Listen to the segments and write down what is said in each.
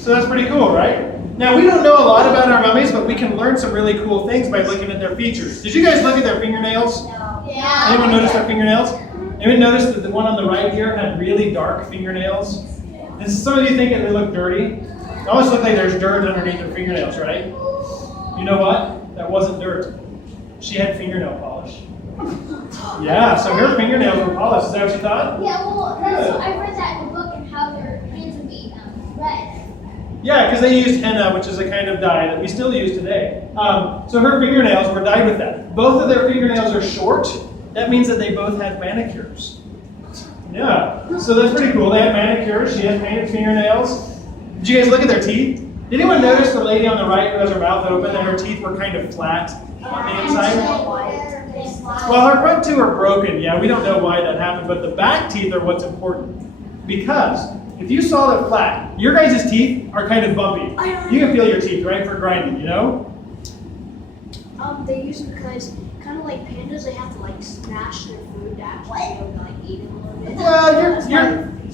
So that's pretty cool, right? Now, we don't know a lot about our mummies, but we can learn some really cool things by looking at their features. Did you guys look at their fingernails? No. Yeah. Anyone notice their fingernails? Anyone notice that the one on the right here had really dark fingernails? And some of you think they look dirty. It almost looks like there's dirt underneath their fingernails, right? You know what? That wasn't dirt. She had fingernail polish. Yeah, so her fingernails were polished. Is that what you thought? Yeah, well, I read that in the book and how their hands would be red. Yeah, because they used henna, which is a kind of dye that we still use today. So her fingernails were dyed with that. Both of their fingernails are short. That means that they both had manicures. Yeah, so that's pretty cool. They had manicures. She had painted fingernails. Did you guys look at their teeth? Did anyone notice the lady on the right who has her mouth open and her teeth were kind of flat on the inside? Well, her front two are broken. Yeah, we don't know why that happened, but the back teeth are what's important. Because if you saw them flat, your guys' teeth are kind of bumpy. You can feel your teeth, right, for grinding, you know? They use it because, kind of like pandas, they have to like smash their food to actually be able to like eat it a little bit. Well,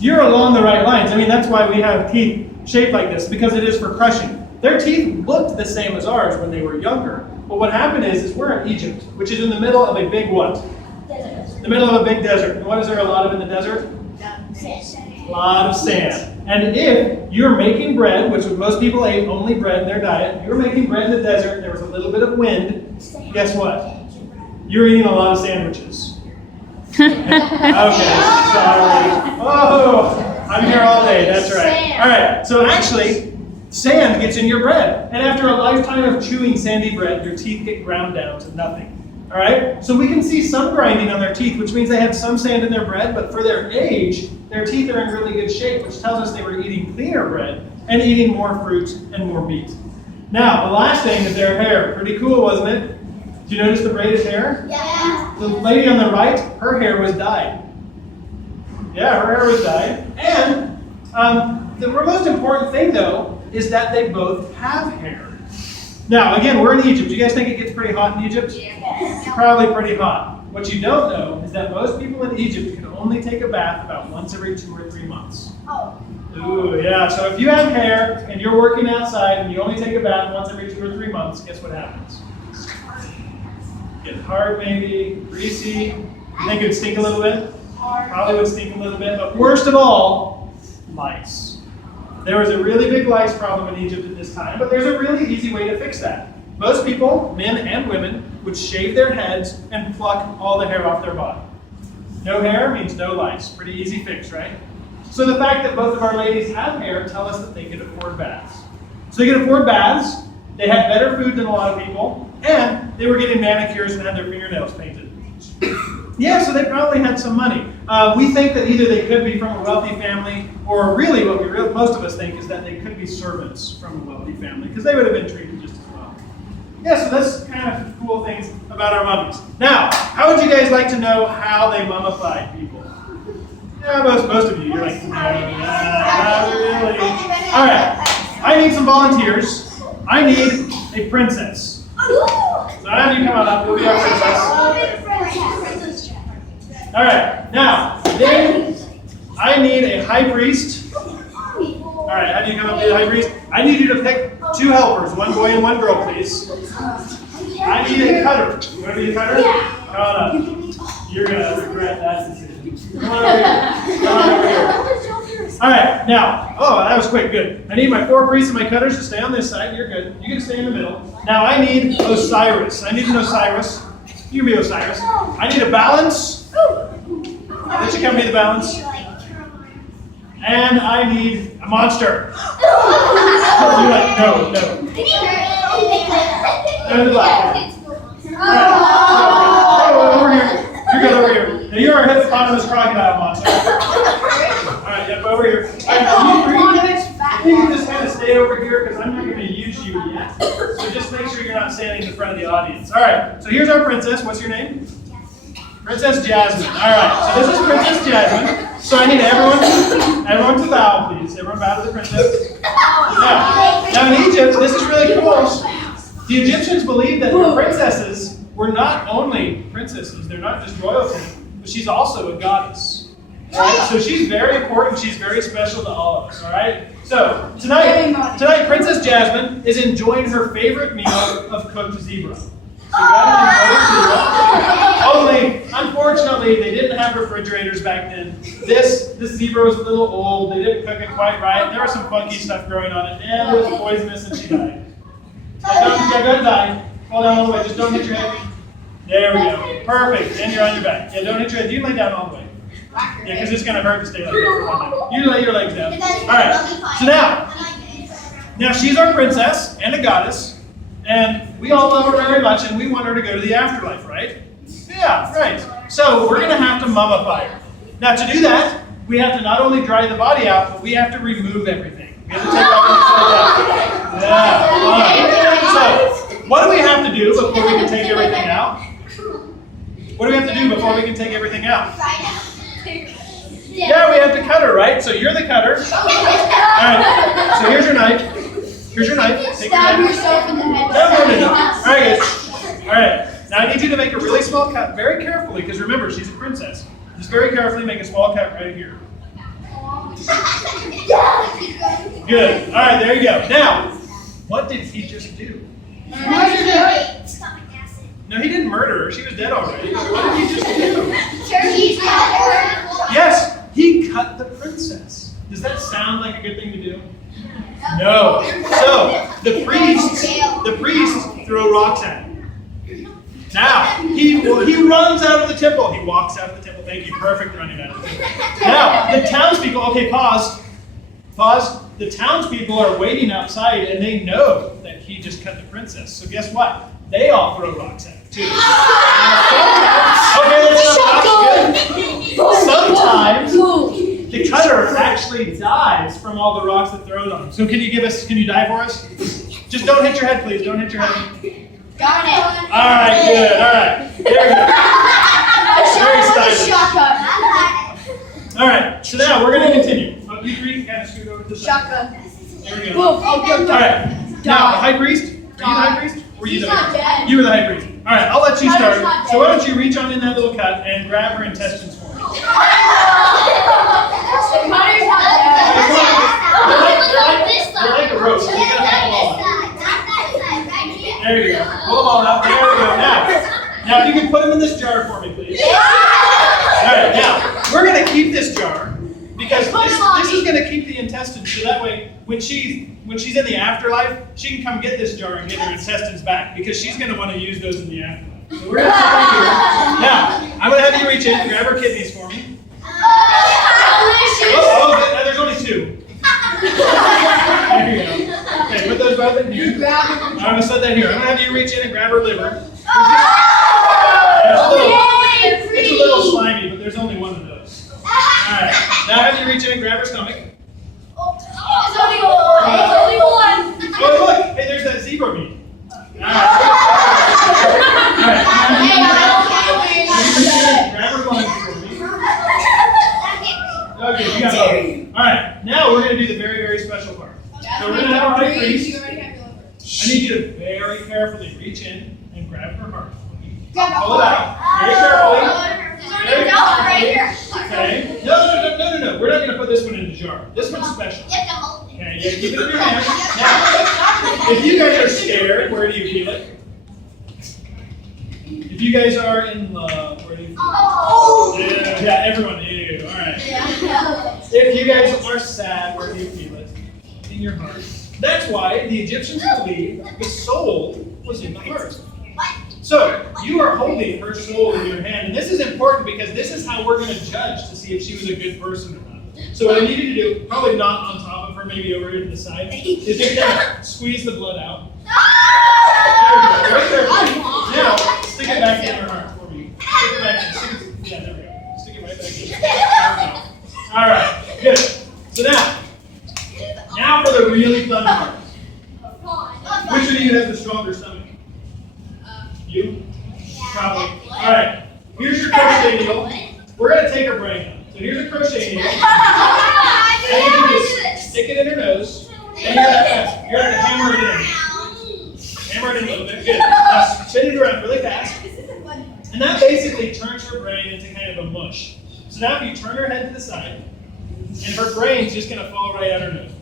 you're along the right lines. I mean, that's why we have teeth shaped like this, because it is for crushing. Their teeth looked the same as ours when they were younger. But what happened is we're in Egypt, which is in the middle of a big what? Desert. The middle of a big desert. And what is there a lot of in the desert? A lot of sand. And if you're making bread, which most people ate only bread in their diet, if you were making bread in the desert and there was a little bit of wind, guess what? You're eating a lot of sandwiches. Okay, sorry. Oh, I'm here all day, that's right. All right, so actually, sand gets in your bread. And after a lifetime of chewing sandy bread, your teeth get ground down to nothing. All right, so we can see some grinding on their teeth, which means they had some sand in their bread, but for their age, their teeth are in really good shape, which tells us they were eating cleaner bread and eating more fruit and more meat. Now, the last thing is their hair. Pretty cool, wasn't it? Did you notice the braided hair? Yeah. The lady on the right, her hair was dyed. Yeah, her hair was dyed. And the most important thing, though, is that they both have hair. Now, again, we're in Egypt. Do you guys think it gets pretty hot in Egypt? Yeah. Probably pretty hot. What you don't know is that most people in Egypt can only take a bath about once every 2 or 3 months. Oh. Ooh, yeah. So if you have hair and you're working outside and you only take a bath once every 2 or 3 months, guess what happens? Get hard, maybe, greasy. You think it would stink a little bit? Probably would stink a little bit. But worst of all, lice. There was a really big lice problem in Egypt at this time, but there's a really easy way to fix that. Most people, men and women, would shave their heads and pluck all the hair off their body. No hair means no lice. Pretty easy fix, right? So the fact that both of our ladies have hair tell us that they could afford baths. So they could afford baths, they had better food than a lot of people, and they were getting manicures and had their fingernails painted. Yeah, so they probably had some money. We think that either they could be from a wealthy family, or really what most of us think is that they could be servants from a wealthy family, because they would have been treated just as well. Yeah, so that's kind of cool things about our mummies. Now, how would you guys like to know how they mummified people? Yeah, most of you, you're like, not really. All right, I need some volunteers. I need a princess. So how do you come on up? You'll be our princess. All right, now, then I need a high priest. All right, how do you come up with a high priest? I need you to pick 2 helpers, 1 boy and 1 girl, please. I need a cutter. You want to be a cutter? Come on up. You're going to regret that decision. Come on over here. Come on over here. All right, now, oh, that was quick, good. I need my 4 priests and my cutters to stay on this side. You're good. You can stay in the middle. Now, I need Osiris. I need an Osiris. You can be Osiris. I need a balance. Let you come be the balance. And I need a monster. You're like, no. And the black one. Alright, over here. You're good over here. Now you're our hippopotamus crocodile monster. Alright, yep, over here. You can just kind of stay over here because I'm not going to use you yet. So just make sure you're not standing in front of the audience. Alright, so here's our princess. What's your name? Princess Jasmine. Alright, so this is Princess Jasmine. So I need everyone to bow, please. Everyone bow to the princess. Now in Egypt, this is really cool. The Egyptians believed that their princesses were not only princesses, they're not just royalty, but she's also a goddess. Right? So she's very important, she's very special to all of us, alright? So tonight, Princess Jasmine is enjoying her favorite meal of cooked zebra. So you gotta enjoy zebra. Only, unfortunately, they didn't have refrigerators back then. This zebra was a little old. They didn't cook it quite right. There was some funky stuff growing on it, and it was poisonous, and she died. Yeah, go die. Fall down all the way. Just don't hit your head. There we go. Perfect. And you're on your back. Yeah, don't hit your head. You lay down all the way. Yeah, because it's going to hurt to stay like that for one night. You lay your legs down. All right. So now she's our princess and a goddess, and we all love her very much, and we want her to go to the afterlife, right? Yeah, right. So we're going to have to mummify her. Now to do that, we have to not only dry the body out, but we have to remove everything. We have to take everything out. Yeah. So what do we have to do before we can take everything out? What do we have to do before we can take everything out? Yeah, we have to cut her, right? So you're the cutter. All right. So here's your knife. Here's your knife. Take Stab your knife. yourself in the head. No. All right, guys. All right. Now I need you to make a really small cut, very carefully, because remember, she's a princess. Just very carefully make a small cut right here. Good. All right, there you go. Now, what did he just do? No, he didn't murder her. She was dead already. What did he just do? Yes, he cut the princess. Does that sound like a good thing to do? No. So the priests throw rocks at him. Now he runs out of the temple. He walks out of the temple. Thank you. Perfect running out of the temple. Now the townspeople. Okay, pause. The townspeople are waiting outside, and they know that he just cut the princess. So guess what? They all throw rocks at him too. Okay, that's not good. Sometimes the cutter actually dies from all the rocks that thrown on him. So can you die for us? Just don't hit your head, please. Don't hit your head. Got it. All right, good. All right. There we go. Very stylish. All right, so now we're going to continue. You three can kind of scoot over to this side. Shotgun. There we go. Boom. All right. Now, the high priest. Are you the high priest? Or He's not dead. You were the high priest. All right, I'll let you Cutter's start. not So why dead. don't you reach on in that little cut and grab her intestines for me? The cutter's not dead. They're like a rope. So you gotta pull them all out. There you go. Pull them all out. There we go. Now if you can put them in this jar for me, please. All right, now we're going to keep this jar because this is going to keep the intestines. So that way, when she's in the afterlife, she can come get this jar and get her intestines back because she's going to want to use those in the afterlife. So we're going to sit right here. Now I'm going to have you reach in and grab her kidneys for me. Oh, there's only two. There you go. Okay, put those both in here. I'm going to set that here. I'm going to have you reach in and grab her liver. It's a little slimy, but there's only one of those. Alright, now have you reach in and grab her stomach. It's only one. Oh, look! Hey, there's that zebra meat. Alright. Grab her lungs for me. Okay, you got it. Alright, now we're going to do the very, very special part. So we're going to have our high priest. I need you to very carefully reach in and grab her heart. Pull it out. Very carefully. Very carefully. Okay. No. We're not going to put this one in the jar. This one's special. Okay, yeah, keep it in your hand. Now, if you guys are scared, where do you feel it? If you guys are in love, where do you feel it? Yeah, everyone. Ew. All right. If you guys are sad, where do you feel it? In your heart. That's why the Egyptians believed the soul was in the heart. So, you are holding her soul in your hand, and this is important because this is how we're going to judge to see if she was a good person or not. So what I need you to do, probably not on top of her, maybe over here to the side, is just kind of squeeze the blood out. There we go, right there. Now, stick it back in her heart for me. Stick it back in. Yeah, there we go. Stick it right back in. All right, good. So now for the really fun part. Which of you has the stronger stomach? You? Probably. All right. Here's your crochet needle. We're going to take her brain out. So here's a crochet needle. And you just stick it in her nose. And you're going to hammer it in. Hammer it in a little bit. Good. Now spin it around really fast. And that basically turns her brain into kind of a mush. So now if you turn her head to the side, and her brain's just gonna fall right out her nose.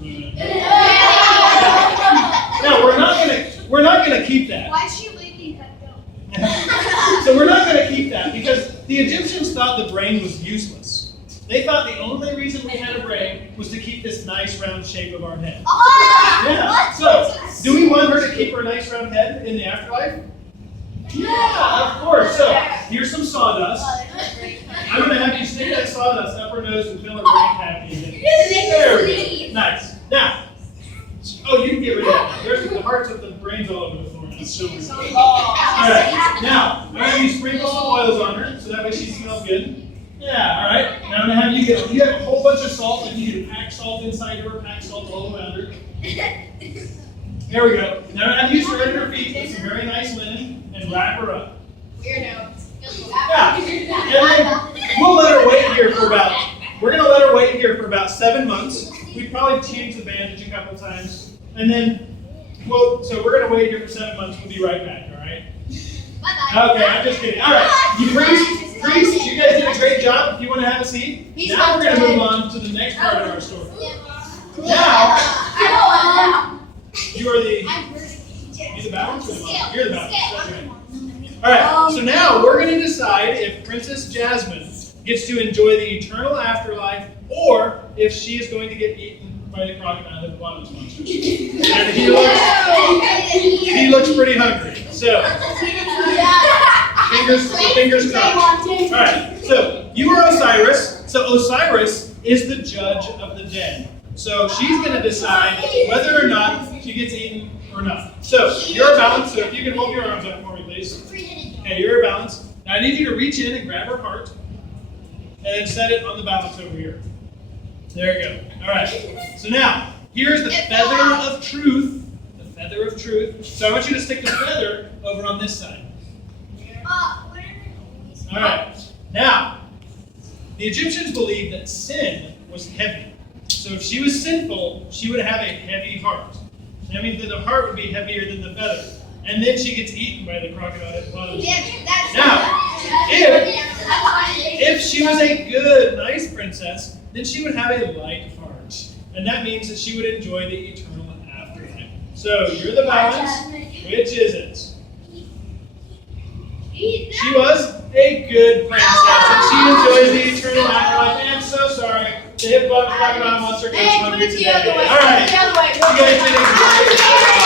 No, we're not gonna keep that. Why is she leaking that milk? So we're not gonna keep that because the Egyptians thought the brain was useless. They thought the only reason we had a brain was to keep this nice round shape of our head. Yeah. So, do we want her to keep her nice round head in the afterlife? Yeah, of course. So, here's some sawdust. I'm going to have you stick that sawdust up her nose and fill her brain cavity. There we go. Nice. Now, oh, you can get rid of that. There's the hearts of the brains all over the floor. That's so weird. All right. Now, I'm going to have you sprinkle some oils on her so that way she smells good. Yeah, all right. Now I'm going to have you you have a whole bunch of salt. Like you can pack salt inside her, pack salt all around her. There we go. Now I'm going to have you thread her feet with some very nice linen and wrap her up. Weirdo. Yeah. And then we'll let her wait here for we're going to let her wait here for about 7 months. We'd probably change the bandage a couple times. And then, so we're going to wait here for 7 months. We'll be right back, all right? Bye-bye. Okay, I'm just kidding. All right. You priests, you guys did a great job. If you want to have a seat, now we're going to move on to the next part of our story. Now, you're the balance or the mom? You're the balance. Okay. All right, so now we're going to decide if Princess Jasmine gets to enjoy the eternal afterlife or if she is going to get eaten by the crocodile that Plato's monster. And he looks pretty hungry. So, fingers crossed. All right, so you are Osiris. So Osiris is the judge of the dead. So she's going to decide whether or not she gets eaten or not. So you're a balance. So if you can hold your arms up for me, please. Okay, you're a balance. Now I need you to reach in and grab her heart and then set it on the balance over here. There you go. All right. So now, here's the feather of truth. The feather of truth. So I want you to stick the feather over on this side. All right. Now, the Egyptians believed that sin was heavy. So if she was sinful, she would have a heavy heart. That means that the heart would be heavier than the feather. And then she gets eaten by the crocodile. Now, if she was a good, nice princess, then she would have a light heart. And that means that she would enjoy the eternal afterlife. So you're the balance. Which is it? She was a good princess, and she enjoys the eternal afterlife. And I'm so sorry, the hippopotamus crocodile monster goes hungry today. All right, you guys did a great job.